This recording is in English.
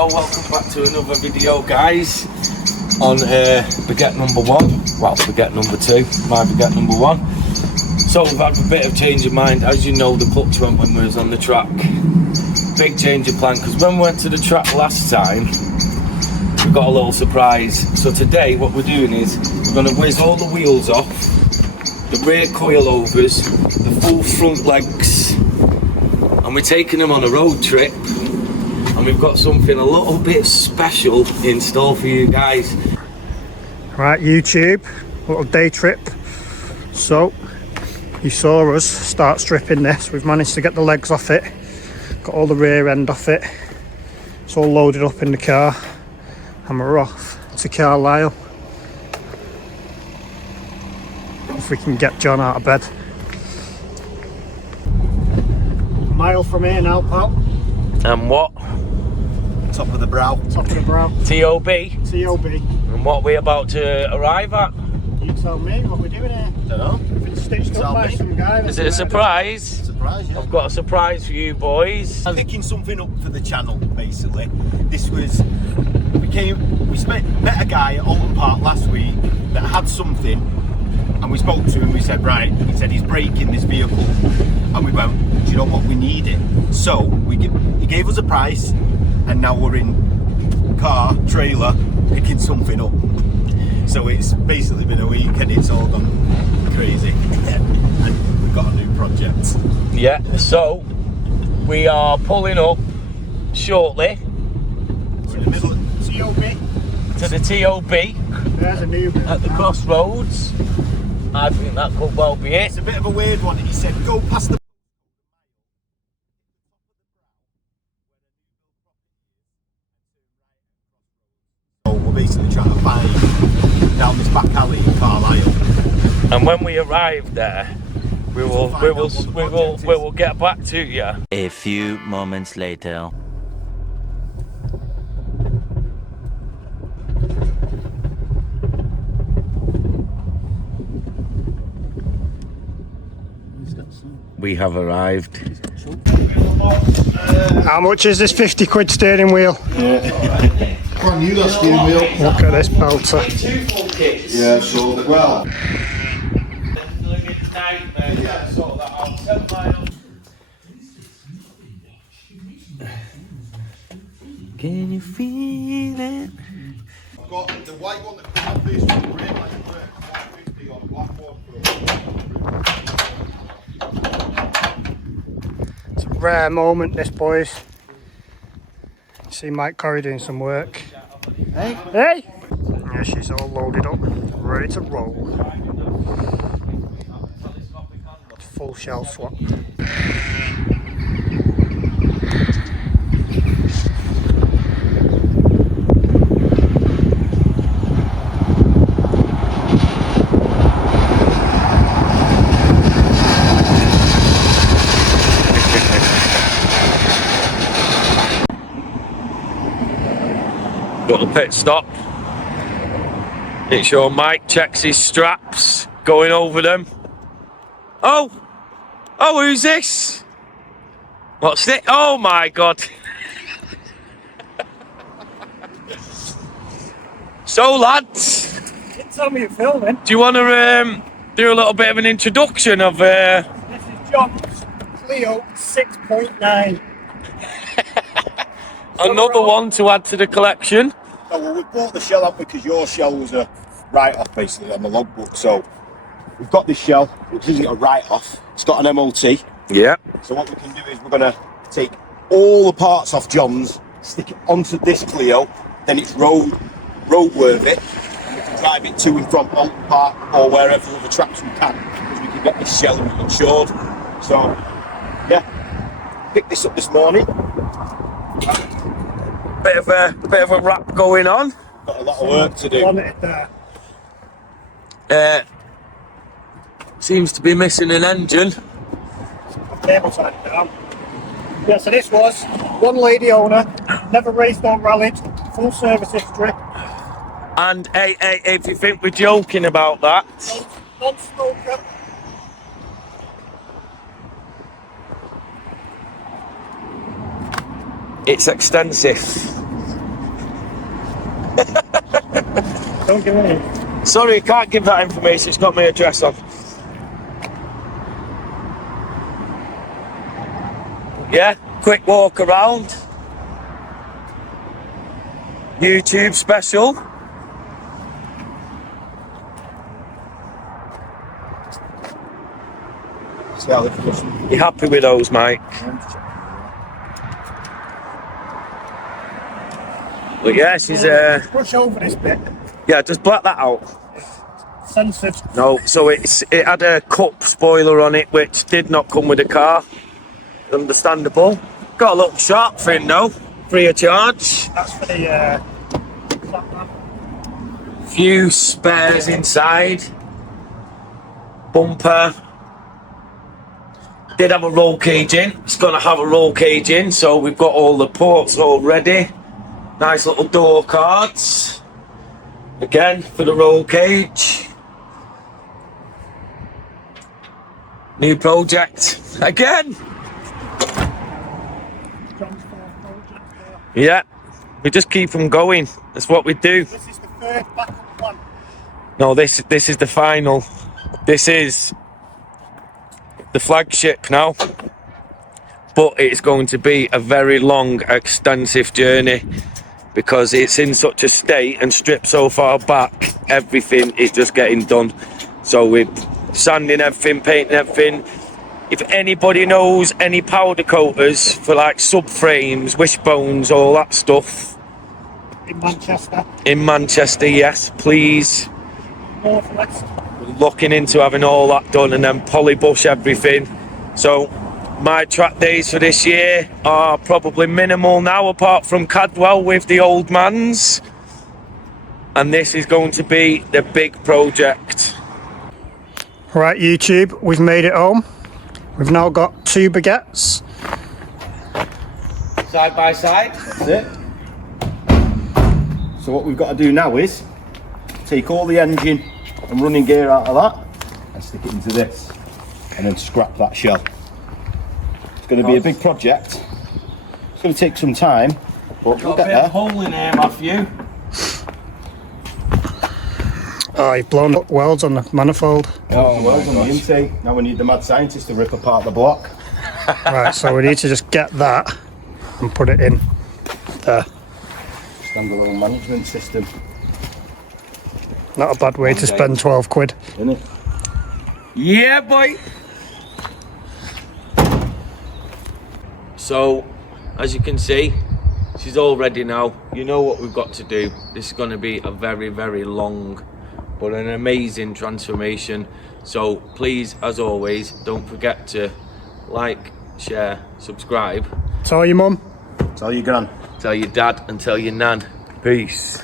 So welcome back to another video, guys, on baguette number 1, well, baguette number 2, my baguette number 1. So we've had a bit of change of mind. As you know, the clutch went when we was on the track. Big change of plan, because when we went to the track last time, we got a little surprise. So today what we're doing is we're going to whiz all the wheels off, the rear coilovers, the full front legs, and we're taking them on a road trip. And we've got something a little bit special in store for you guys. Right, YouTube, little day trip. So, you saw us start stripping this. We've managed to get the legs off it, got all the rear end off it. It's all loaded up in the car, and we're off to Carlisle. If we can get John out of bed. A mile from here now, pal. And what? Top of the brow. Top of the brow. TOB. TOB. And what we're about to arrive at? You tell me what we're doing here. Don't know. If it's stitched up by some guy. Is it a surprise? Surprise, yeah. I've got a surprise for you boys. I'm picking something up for the channel, basically. This was, met a guy at Alton Park last week that had something, and we spoke to him. We said, right, he said he's breaking this vehicle, and we went, do you know what, we need it. So he gave us a price, and now we're in car, trailer, picking something up. So it's basically been a week and it's all gone crazy. And we've got a new project. Yeah, so we are pulling up shortly We're in the middle of TOB. to the TOB There's a new bit. at the crossroads. I think that could well be it. It's a bit of a weird one. He said, go past the... So we're basically trying to find down this back alley in Carlisle. And when we arrive there, we will get back to you. A few moments later. We have arrived. How much is this 50 quid steering wheel? Brand new, that steering wheel. Look at this belter. Yeah, so well. Can you feel it? I've got the white one that comes off this one, grey like a grey, 150 on black one. It's a rare moment, this, boys. See Mike Corrie doing some work. Hey? Hey! Yeah, she's all loaded up, ready to roll. Full shell swap. Got the pit stop. Make sure Mike checks his straps, going over them. Oh, who's this? What's it? Oh my God. So lads, Tell me you're filming. do you want to do a little bit of an introduction of This is John's Clio 6.9. another one to add to the collection? Oh, well, we bought the shell up because your shell was a write-off basically on the logbook. So we've got this shell, which isn't a write-off. It's got an MOT. Yeah. So what we can do is we're going to take all the parts off John's, stick it onto this Clio, then it's roadworthy, and we can drive it to and from Alton Park or wherever other tracks we can, because we can get this shell insured. So, yeah, picked this up this morning. Bit of a wrap going on. Got a lot of work to do. Bonnet there. Seems to be missing an engine. Table side down. Yeah, so this was one lady owner, never raced or rallied, full service history. And hey, if you think we're joking about that, Non-smoker. it's extensive. Don't give any. Sorry, I can't give that information. It's got my address on. Yeah, quick walk around. YouTube special. See how they push. You happy with those, Mike? But yeah, she's Brush over this bit. yeah, just black that out. Sensitive. No, so it had a cup spoiler on it, which did not come with the car. Understandable. Got a little shark fin though, free of charge. That's for the Few spares inside. Bumper. Did have a roll cage in. It's going to have a roll cage in, so we've got all the ports all ready. Nice little door cards. Again, for the roll cage. New project. Again. Yeah. We just keep them going. That's what we do. This is the third backup one. No, this is the final. This is the flagship now. But it's going to be a very long, extensive journey because it's in such a state and stripped so far back, everything is just getting done. So we're sanding everything, painting everything. If anybody knows any powder coaters for like subframes, wishbones, all that stuff. In Manchester. In Manchester, yes, please. Northwest. We're looking into having all that done and then polybush everything. So my track days for this year are probably minimal now, apart from Cadwell with the old mans. And this is going to be the big project. Right, YouTube, we've made it home. We've now got 2 baguettes. Side by side. That's it. So what we've got to do now is take all the engine and running gear out of that and stick it into this and then scrap that shell. It's going to be a big project. It's going to take some time, but we'll get there. Hole in here, Matthew. Oh, you've blown up welds on the manifold. Oh, well, on the intake. Now we need the mad scientist to rip apart the block. Right, so we need to just get that and put it in there. Standalone management system, Not a bad way to spend 12 quid. isn't it? Yeah, boy. So, as you can see, she's all ready now. You know what we've got to do. This is going to be a very, very long but an amazing transformation. So please, as always, don't forget to like, share, subscribe. Tell your mum. Tell your gran. Tell your dad and tell your nan. Peace.